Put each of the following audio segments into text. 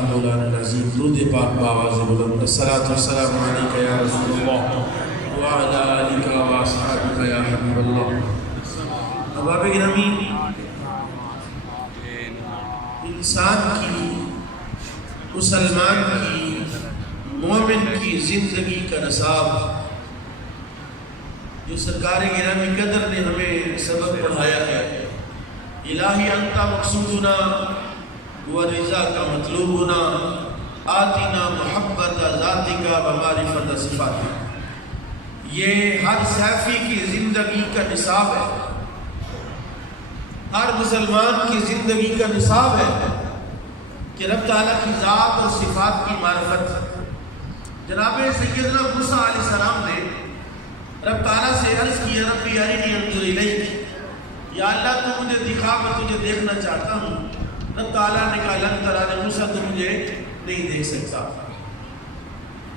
مولانا العظیم درود پاک بآواز بلند الصلاۃ والسلام علیک یا رسول اللہ وعلی آلک و اصحابک یا حبیب اللہ۔ احباب گرامی، انسان کی، مسلمان کی، مومن کی زندگی کا نصاب جو سرکار گرامی قدر نے ہمیں سبق پڑھایا ہے، الہی انت مقصودنا ورضا کا مطلوب ہونا، آتنا محبت ذاتک و معرفت صفاتک، یہ ہر صحافی کی زندگی کا نصاب ہے، ہر مسلمان کی زندگی کا نصاب ہے کہ رب تعالیٰ کی ذات اور صفات کی معرفت۔ جناب سیدنا موسیٰ علیہ السلام نے رب تعالیٰ سے عرض کیا، رب ارنی انظر الیک، یا اللہ تو مجھے دکھا، میں تجھے دیکھنا چاہتا ہوں۔ رب تعالیٰ نے کہا لن ترانی، موسیٰ تو مجھے نہیں دیکھ سکتا،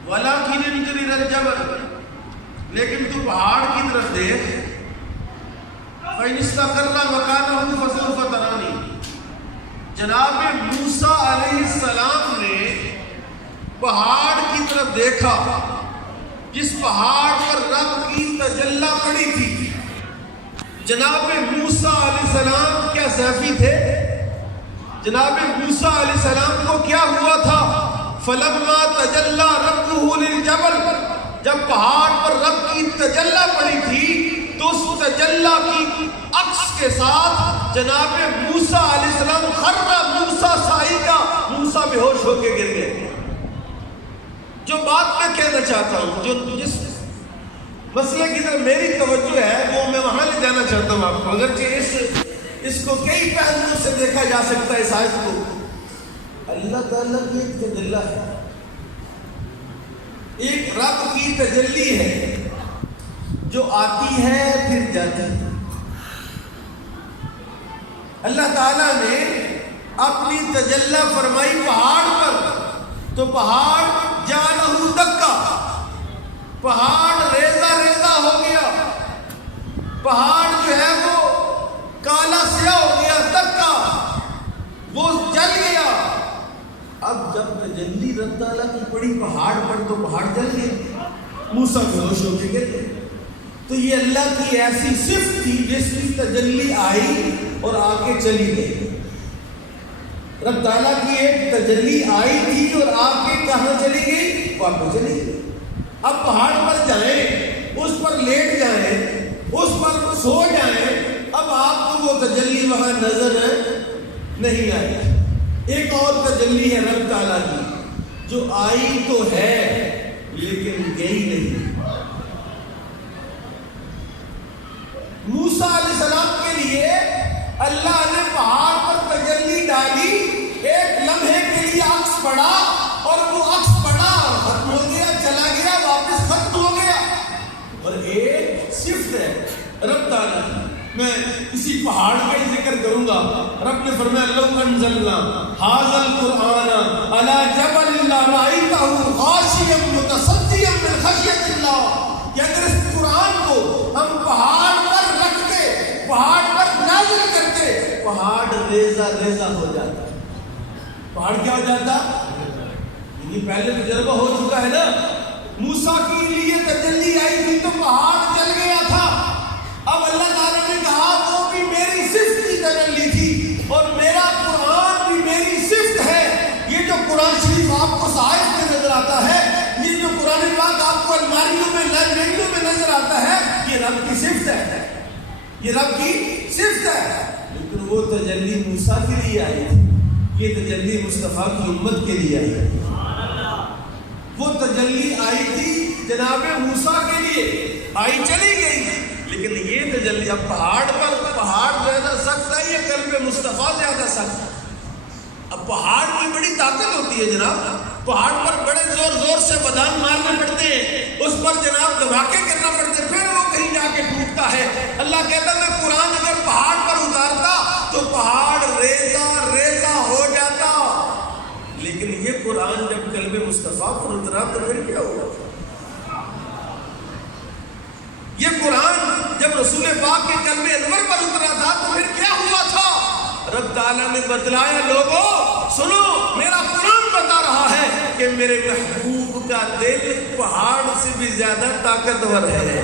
وَلَٰكِنِ انظُرْ إِلَى الْجَبَلِ، لیکن تو پہاڑ کی طرف دیکھ، فَإِنِ اسْتَقَرَّ مَكَانَهُ فَسَوْفَ تَرَانِي۔ جناب موسیٰ علیہ السلام نے پہاڑ کی طرف دیکھا جس پہاڑ پر رب کی تجلی پڑی تھی۔ جناب موسیٰ علیہ السلام کیا صحافی تھے؟ جناب موسیٰ علیہ السلام کو کیا ہوا تھا؟ فَلَمَّا تَجَلَّى رَبُّهُ لِلْجَبَلِ، جب پہاڑ پر رب کی تجلی پڑی تھی تو اس تجلی کی عکس کے ساتھ جناب موسیٰ علیہ السلام خرّ موسیٰ صعیدا، موسیٰ بے ہوش ہو کے گر گئے۔ جو بات میں کہنا چاہتا ہوں، جو جس مسئلے کی طرف میری توجہ ہے وہ میں وہاں لے جانا چاہتا ہوں آپ کو، اگرچہ اس کو کئی پہلوؤں سے دیکھا جا سکتا ہے۔ اس آیت کو اللہ تعالیٰ کی ایک تجلی ہے، ایک رب کی تجلی ہے جو آتی ہے پھر جاتی ہے۔ اللہ تعالیٰ نے اپنی تجلی فرمائی پہاڑ پر تو پہاڑ جعلہ دکا، پہاڑ ریزہ ریزہ ہو گیا، پہاڑ جو ہے وہ کالا سیاہ ہو گیا، دکا، وہ جل گیا۔ اب جب تجلی رب تعالیٰ کی پڑی پہاڑ پر تو پہاڑ جل گیا، موسیٰ بے ہوش ہو کے گر گئے۔ تو یہ اللہ کی ایسی صفت تھی جس کی تجلی آئی اور آ کے چلی گئی۔ رب تعالیٰ کی ایک تجلی آئی تھی اور آ کے کہاں چلی گئی؟ واپس چلی گئی۔ اب پہاڑ پر جائیں، اس پر لیٹ جائیں، اس پر سو جائیں، اب آپ کو وہ تجلی وہاں نظر نہیں آئی۔ ایک اور تجلی ہے رب تعالیٰ کی جو آئی تو ہے لیکن گئی نہیں۔ موسیٰ علیہ السلام کے لیے اللہ نے پہاڑ پر تجلی ڈالی، ایک لمحے کے لیے عکس پڑا اور وہ عکس پڑا ختم ہو گیا، چلا گیا، واپس ختم ہو گیا۔ اور ایک صفت ہے رب تعالیٰ کی، میں اسی پہاڑ کا ہی ذکر کروں گا۔ رب نے فرمایا لو انزلنا ھذا القرآن علی جبل لرأیتہ خاشعا متصدعا من خشیۃ اللہ، کہ اگر اس قرآن کو ہم پہاڑ پر رکھتے، پہاڑ پر نازل کرتے، پہاڑ ریزہ ریزہ ہو جاتا۔ پہاڑ کیا ہو جاتا؟ یہ پہلے تجربہ ہو چکا ہے نا، موسیٰ کے لیے تجلی آئی تھی تو پہاڑ جل گیا تھا۔ اب اللہ تعالیٰ نے کہا وہ بھی میری صفت کی تجلی تھی اور میرا قرآن بھی میری صفت ہے۔ یہ جو قرآن شریف آپ کو صحائف میں نظر آتا ہے، یہ جو قرآن پاک آپ کو الماریوں میں لائبریریوں میں نظر آتا ہے، یہ رب کی صفت ہے، یہ رب کی صفت ہے۔ لیکن وہ تجلی موسیٰ کے لیے آئی تھی، یہ تجلی مصطفیٰ کی امت کے لیے آئی تھی۔ وہ تجلی آئی تھی جناب موسیٰ کے لیے، آئی چلی گئی، لیکن یہ تجلی اب پہاڑ پر، پہاڑ زیادہ سخت ہے، یہ قلب مصطفیٰ زیادہ سخت ہے۔ اب پہاڑ کی بڑی طاقت ہوتی ہے جناب، پہاڑ پر بڑے زور زور سے بدان مارنے پڑتے ہیں، اس پر جناب دھماکے کرنا پڑتے ہیں، پھر وہ کہیں جا کے ٹوٹتا ہے۔ اللہ کہتا ہے میں قرآن اگر پہاڑ پر اتارتا تو پہاڑ ریزہ ریزہ ہو جاتا، لیکن یہ قرآن جب قلب مصطفیٰ پر اترا تو پھر کیا ہوا؟ یہ قرآن جب رسول پاک کے قلب انور پر اترا تھا تو پھر کیا ہوا تھا؟ رب تعالیٰ نے بتلایا لوگوں سنو، میرا قرآن میرے محبوب کا دل پہاڑ سے بھی زیادہ طاقتور ہے.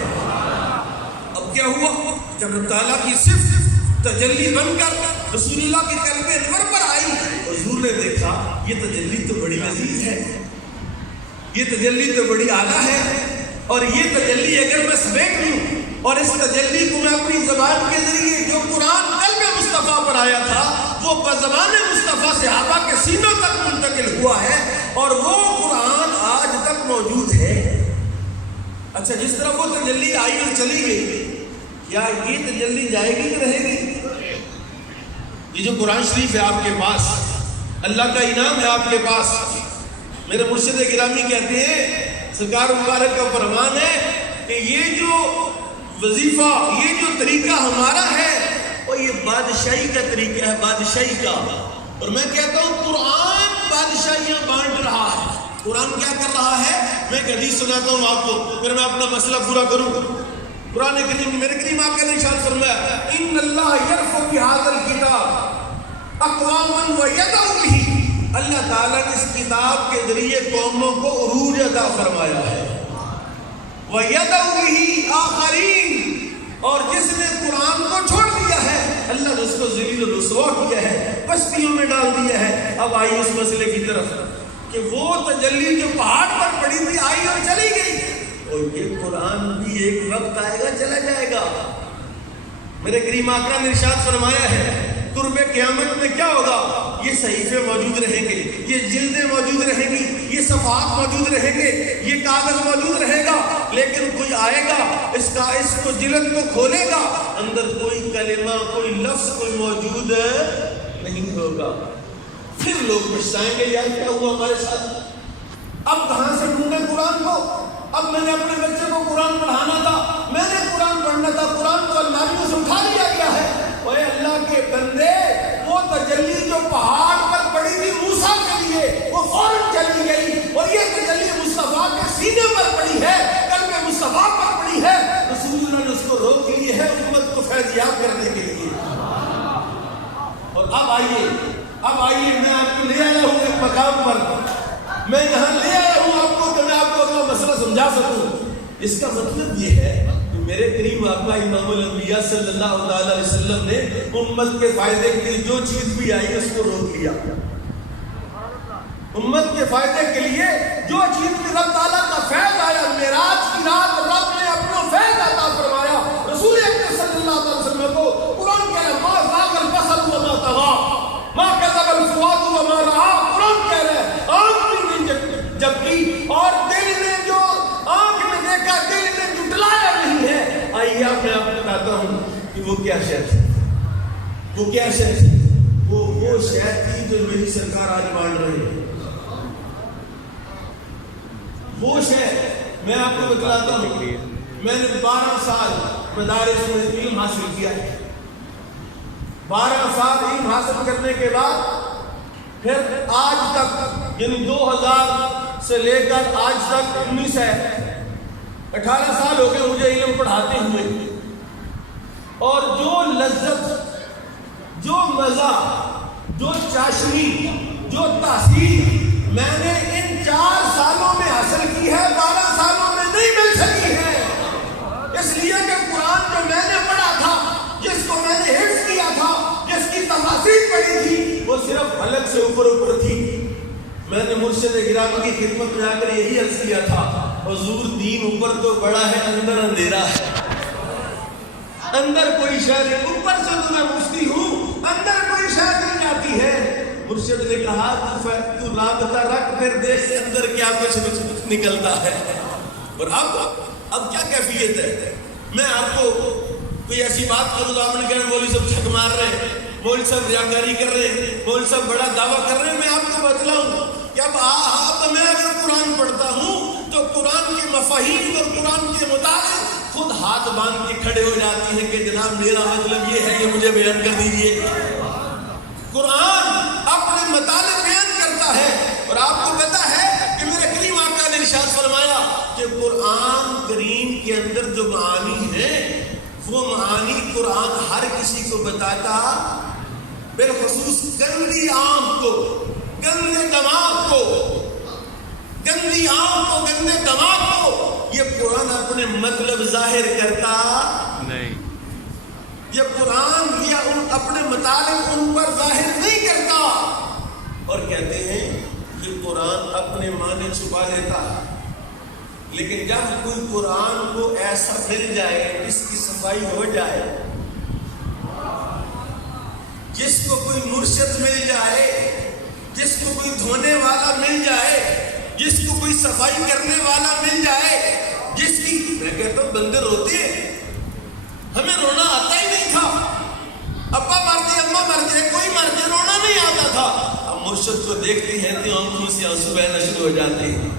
اب کیا ہوا جب اللہ تعالیٰ کی صرف تجلی بن کر رسول اللہ کے قلب انور پر آئی، حضور نے دیکھا یہ تجلی تو بڑی عزیز ہے، یہ تجلی تو بڑی اعلیٰ ہے، اور یہ تجلی اگر میں سمیٹ لوں اور اس تجلی کو میں اپنی زبان کے ذریعے جو قرآن قلب مصطفیٰ پر آیا تھا وہ بزبان مصطفیٰ صحابہ کے سینوں تک منتقل ہوا ہے، اور وہ قرآن آج تک موجود ہے. اچھا، جس طرح وہ تجلی آئی اور چلی گئی، کیا یہ تجلی جائے گی کہ رہے گی؟ یہ جو قرآن شریف ہے آپ کے پاس، اللہ کا انعام ہے آپ کے پاس. میرے مرشد گرامی کہتے ہیں، سرکار مبارک کا فرمان ہے کہ یہ جو وظیفہ، یہ جو طریقہ ہمارا ہے وہ یہ بادشاہی کا طریقہ ہے، بادشاہی کا. اور میں کہتا ہوں قرآن بادشاہیاں بانٹ رہا ہے. قرآن کیا کر رہا ہے؟ میں ایک حدیث سناتا ہوں آپ کو، پھر میں اپنا مسئلہ پورا کروں. قرآن کریم، میرے کریم آقا نے ارشاد فرمایا، ان اللہ یرفع بہذا الکتاب اقواما ویدع بہ. اللہ تعالیٰ نے اس کتاب کے ذریعے قوموں کو عروج عطا فرمایا ہے. وَيَدَعُ بِهِ آخَرِينَ، اور جس نے قرآن کو چھوڑ دیا ہے اللہ نے اس کو ذلیل و رسوا کیا ہے، پستیوں میں ڈال دیا ہے. اب آئی اس مسئلے کی طرف کہ وہ تجلی جو پہاڑ پر پڑی تھی آئی اور چلی گئی، اور یہ قرآن بھی ایک وقت آئے گا چلا جائے گا. میرے کریم آقا نے ارشاد فرمایا ہے قرب قیامت میں کیا ہوگا؟ یہ صحیفے موجود رہیں گے، یہ جلدیں موجود رہیں گی، یہ صفحات موجود رہیں گے، یہ کاغذ موجود رہے گا، لیکن کوئی آئے گا اس کو جلد کو کھولے گا، اندر کوئی کلمہ، کوئی لفظ کوئی موجود نہیں ہوگا. پھر لوگ پچھتائیں گے یار کیا ہوا ہمارے ساتھ، اب کہاں سے ڈھونڈے قرآن کو؟ اب میں نے اپنے بچے کو قرآن پڑھانا تھا، میں نے قرآن پڑھنا تھا، قرآن کو الماریوں سے اٹھا لیا گیا ہے. اے اللہ کے بندے، وہ تجلی جو پہاڑ پر پڑی تھی موسیٰ کے لیے وہ فوراً چلی گئی، اور یہ تجلی مصطفیٰ کے سینے پر پڑی ہے، قلب مصطفیٰ پر پڑی ہے. رسول اللہ نے اس کو روک لیے ہے امت کو فیضیاب کرنے کے لیے. اور اب آئیے میں آپ کو لے آیا ہوں ایک مقام پر، میں یہاں لے آیا ہوں آپ کو کہ میں آپ کو اپنا مسئلہ سمجھا سکوں. اس کا مطلب یہ ہے کہ میرے قریب آقا امام الانبیاء صلی اللہ علیہ وسلم نے امت کے فائدے کے لیے جو چیز بھی آئی اس کو روک لیا. امت کے فائدے کے لیے جو چیز بھی رب تعالیٰ کا فیض آیا، معراج کی رات رب نے اپنا فیض عطا فرمایا رسول اکرم صلی اللہ علیہ وسلم کو. قرآن کہہ رہا ہے ما ذاق البصر وما طغى ما كذب الفؤاد وما رأى. قرآن کہہ رہا ہے آنکھ نے جب کی اور دل نے جو آنکھ نے دیکھا دل نے جھٹلایا نہیں ہے. آئیے میں آپ کو بتاتا ہوں کہ وہ کیا شے تھی، وہ کیا شے تھی. وہ شے تھی جو میری سرکار آج بانٹ رہی ہے. وہ شے میں آپ کو بتلاتا ہوں. میں نے 12 سال مدارس میں علم حاصل کیا ہے. 12 سال علم حاصل کرنے کے بعد پھر آج تک، یعنی 2000 سے لے کر آج تک 19 ہے، 18 سال ہو گئے مجھے علم پڑھاتے ہوئے. اور جو لذت، جو مزہ، جو چاشنی، جو تاثیر میں نے ان 4 سالوں میں حاصل کی ہے 12 سالوں میں نہیں مل سکی ہے. اس لیے کہ قرآن جو میں نے پڑھا تھا، جس کو میں نے حفظ کیا تھا، جس کی تفاسیر پڑھی تھی، وہ صرف حلق سے اوپر تھی. میں نے مرشد گرامی کی خدمت میں آ کر یہی عرض کیا تھا، حضور دین اوپر تو بڑا ہے، اندر اندھیرا ہے. اندر کوئی شے نہیں، اوپر سے تو میں مفتی ہوں، اندر کوئی شے نہیں جاتی ہے. مرشد نے کہا تو رابطہ رکھ، پھر دیکھ سے اندر کیا کچھ نکلتا ہے. اور اب کیا کیفیت ہے؟ میں آپ کو کوئی ایسی بات کروں تو آپ نے کہا مولوی صاحب چھک مار رہے ہیں، مولوی صاحب ریاکاری کر رہے ہیں، مولوی صاحب بڑا دعویٰ کر رہے ہیں. میں آپ کو بتلاؤں کہ اب میں اگر قرآن پڑھتا ہوں تو قرآن کے مفاہیم اور قرآن کے مطابق خود ہاتھ باندھ کے کھڑے ہو جاتی ہے کہ جناب میرا مطلب یہ ہے، یہ مجھے بیان کر دیجیے. قرآن اپنے مطالب بیان کرتا ہے. اور آپ کو پتا ہے کہ میرے کریم آقا نے ارشاد فرمایا کہ قرآن کریم کے اندر جو معانی ہیں وہ معانی قرآن ہر کسی کو بتاتا، بالخصوص گندی آنکھ کو، گندے دماغ کو. گندی آنکھ کو، گندے دماغ کو یہ قرآن اپنے مطلب ظاہر کرتا نہیں، یہ قرآن یا اپنے مطالب ان پر ظاہر نہیں کرتا، اور کہتے ہیں یہ قرآن اپنے معنی چھپا لیتا ہے۔ لیکن جب کوئی قرآن کو ایسا مل جائے جس کی صفائی ہو جائے، جس کو کوئی مرشد مل جائے، جس کو کوئی دھونے والا مل جائے، جس کو کوئی صفائی کرنے والا مل جائے، جس کی، میں کہتا ہوں بندے روتے ہیں، ہمیں رونا آتا ہی نہیں تھا، ابا مرتے اماں مرتے کوئی مرتے رونا نہیں آتا تھا، اب مرشد کو دیکھتے ہیں تو آنکھوں سے آنسو بہنا شروع ہو جاتے ہیں۔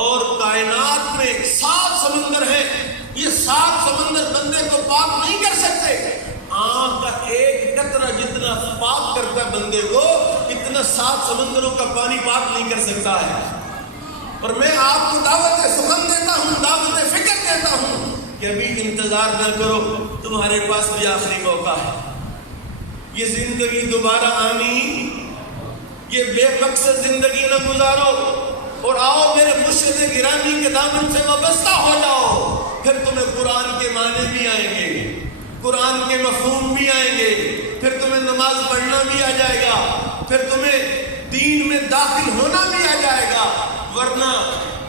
اور کائنات میں 7 سمندر ہیں، یہ 7 سمندر بندے کو پاک نہیں کر سکتے، آنکھ کا ایک قطرہ جتنا پاک کرتا ہے بندے کو، اتنا 7 سمندروں کا پانی پاک نہیں کر سکتا ہے۔ اور میں آپ کو دعوت سخن دیتا ہوں، دعوت فکر دیتا ہوں کہ ابھی انتظار نہ کرو، تمہارے پاس بھی آخری موقع ہے، یہ زندگی دوبارہ آنی، یہ بے مقصد زندگی نہ گزارو، اور آؤ میرے مرشد گرامی کے دامن سے وابستہ ہو جاؤ، پھر تمہیں قرآن کے معنی بھی آئیں گے، قرآن کے مفہوم بھی آئیں گے، پھر تمہیں نماز پڑھنا بھی آ جائے گا، پھر تمہیں دین میں داخل ہونا بھی آ جائے گا۔ ورنہ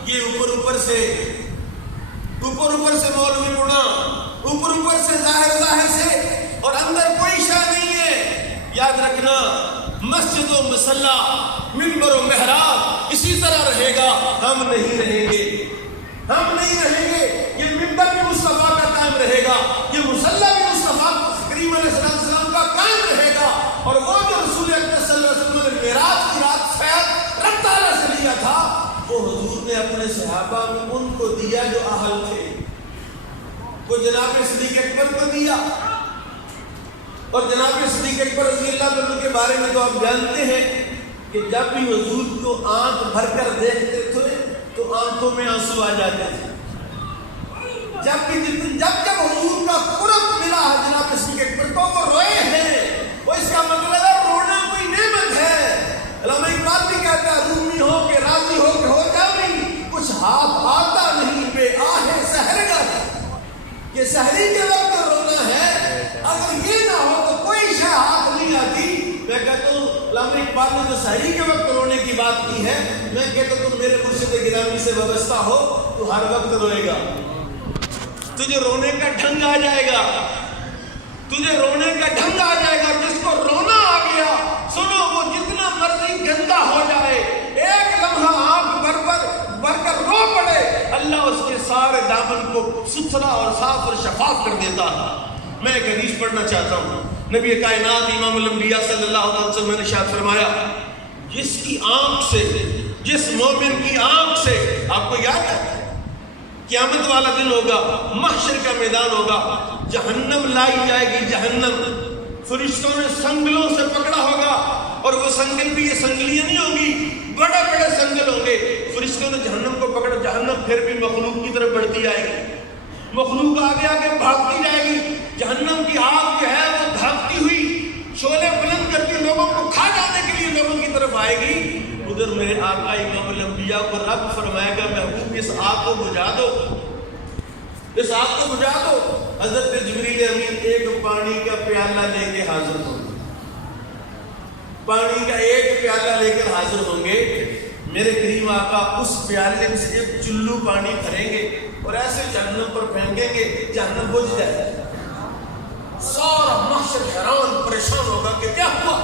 یہ اوپر سے مولوی پڑھنا، اوپر سے ظاہر سے، اور اندر کوئی شے نہیں ہے۔ یاد رکھنا، مسجد و مصلی، منبر و محراب اسی طرح رہے گا، ہم نہیں رہیں گے، ہم نہیں رہیں گے۔ یہ منبر بھی مصطفیٰ کا قائم رہے گا، یہ مصلی بھی مصطفیٰ کریم علیہ السلام کا قائم رہے گا، اور وہ جو رسول اکرم صلی اللہ علیہ وسلم نے معراج کی رات فیض رب تعالیٰ سے لیا تھا، وہ حضور نے اپنے صحابہ میں ان کو دیا جو اہل تھے، وہ جناب صدیق اکبر کو دیا، اور جناب صدیق اکبر رضی اللہ عنہ کے بارے میں تو آپ جانتے ہیں کہ جب بھی حضور کو آنکھ بھر کر دیکھتے تھے تو آنکھوں میں آنسو آ جاتے تھے۔ جب حضور کا قرب ملا ہے جناب صدیق اکبر کو، وہ روئے ہیں، وہ اس کا مطلب ہے رونا کوئی نعمت ہے۔ علامہ اقبال بھی کہتا ہے، رومی ہو کے راضی ہو کے ہو جاوی، کچھ ہاتھ آتا نہیں بے آہ سحر گا، یہ سحری کے وقت رونا ہے، اگر یہ نہ ہو تو کوئی شے ہاتھ نہیں آتی۔ میں کہتا ہوں علامہ اقبال نے جو سحری کے وقت رونے کی بات کی ہے، میں کہتا ہوں تم میرے مرشد گرامی سے وابستہ ہو تو ہر وقت روئے گا، تجھے رونے کا ڈھنگ آ جائے گا، تجھے رونے کا ڈھنگ آ جائے گا۔ جس کو رونا آ گیا، سنو وہ جتنا مرضی گندا ہو جائے، ایک لمحہ آنکھ بھر کر رو پڑے، اللہ اس کے سارے دامن کو ستھرا اور صاف اور شفاف کر دیتا ہے۔ میں ایک حدیث پڑھنا چاہتا ہوں، نبی کائنات امام الانبیاء صلی اللہ علیہ وسلم نے ارشاد فرمایا، جس کی آنکھ سے، جس مومن کی آنکھ سے، آپ کو یاد ہے قیامت والا دن ہوگا، محشر کا میدان ہوگا، جہنم لائی جائے گی، جہنم فرشتوں نے سنگلوں سے پکڑا ہوگا، اور وہ سنگل بھی یہ سنگلیاں نہیں ہوگی، بڑے بڑے سنگل ہوں گے، فرشتوں نے جہنم کو پکڑا، جہنم پھر بھی مخلوق کی طرف بڑھتی آئے گی، مخلوق آگے آگے بھاگتی جائے گی، جہنم کی آگ جو ہے وہ بھاگتی ہوئی شعلے بلند کر کے لوگوں کو کھا جانے کے لیے لوگوں کی طرف آئے گی۔ ادھر میرے آقا امام الانبیاء کو رب فرمائے گا، محبوب اس آگ کو بجھا دو، اس آگ کو بجھا دو۔ حضرت جبریل امین ایک پانی کا پیالہ لے کے حاضر ہوں گے، پانی کا ایک پیالہ لے کر حاضر ہوں گے، میرے کریم آقا اس پیالے میں سے ایک چلو پانی بھریں گے اور ایسے جہنم پر پھینکیں گے، جہنم بجھ جائے، سارا محشر حیران پریشان ہوگا کہ کیا ہوا،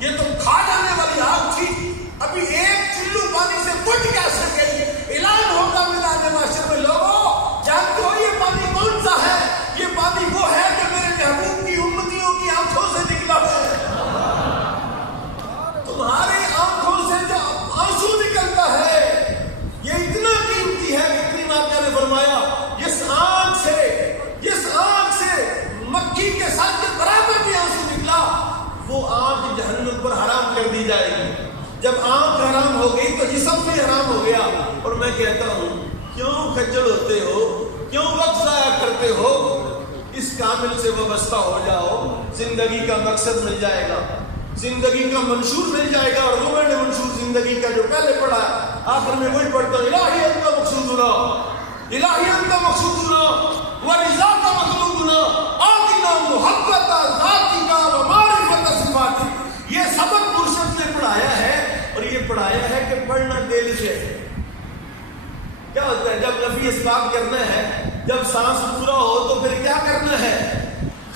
یہ تو کھا جانے والی آگ تھی، ابھی ایک چلو پانی سے بجھ کیسے گئی؟ اعلان ہوگا میدان محشر میں، لوگوں جانتے ہو یہ پانی کون سا ہے؟ یہ پانی وہ ہے جو میرے محبوب کی امتیوں کی آنکھوں سے نکلا ہے، تمہاری آنکھوں سے جو آنسو نکلتا ہے یہ اتنا قیمتی ہے کہ کریم آقا نے فرمایا، جس آنکھ سے مکھی کے ساتھ کے برابر بھی آنسو نکلا، وہ آنکھ جہنم پر حرام کر دی جائے گی۔ جب آنکھ حرام ہو گئی تو جسم بھی حرام ہو گیا۔ اور میں کہتا ہوں کیوں خجل ہوتے ہو، کیوں وقت ضائع کرتے ہو؟ اس کامل سے وابستہ ہو جاؤ، زندگی کا مقصد مل جائے گا، زندگی کا منشور مل جائے گا۔ اور وہ میں نے منشور زندگی کا جو پہلے پڑھا آخر میں وہی پڑھتا ہوں الہی انت مقصودنا الہی انت مقصودنا ورضاک مطلوبنا آتنا محبت ذاتک و معرفت صفاتک. یہ سبق مرشد نے پڑھایا ہے اور یہ پڑھایا ہے کہ پڑھنا دل سے. کیا ہوتا ہے جب نفی اسباب کرنا ہے، جب سانس پورا ہو تو پھر کیا کرنا ہے؟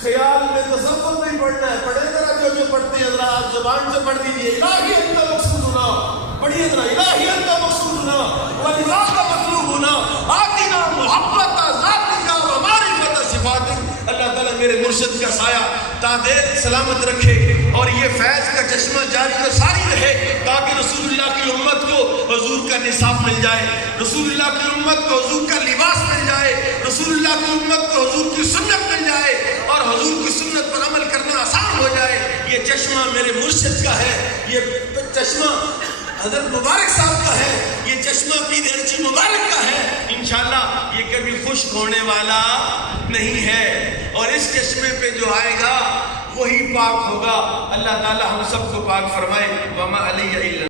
خیال میں تصور میں پڑھنا ہے. پڑھے ذرا جو پڑھتے ہیں ذرا آپ زبان سے پڑھ دیجیے الہی انت مقصودنا. پڑھیے ذرا الہی انت مقصودنا ولذاک مطلوبنا آتنا محبت ذاتک و معرفت صفاتک. اللہ تعالیٰ میرے مرشد کا سایہ تا دیر سلامت رکھے اور یہ فیض کا چشمہ جاری و ساری رہے تاکہ رسول اللہ کی امت کو حضور کا نصاب مل جائے، رسول اللہ کی امت کو حضور کا لباس مل جائے، رسول اللہ کی امت کو حضور کی سنت مل جائے اور حضور کی سنت پر عمل کرنا آسان ہو جائے. یہ چشمہ میرے مرشد کا ہے، یہ چشمہ حضرت مبارک صاحب کا ہے، یہ چشمہ پیر ارچی مبارک کا ہے. انشاءاللہ یہ کبھی خشک ہونے والا نہیں ہے اور اس چشمے پہ جو آئے گا وہی پاک ہوگا. اللہ تعالی ہم سب کو پاک فرمائے. وما علیہ الا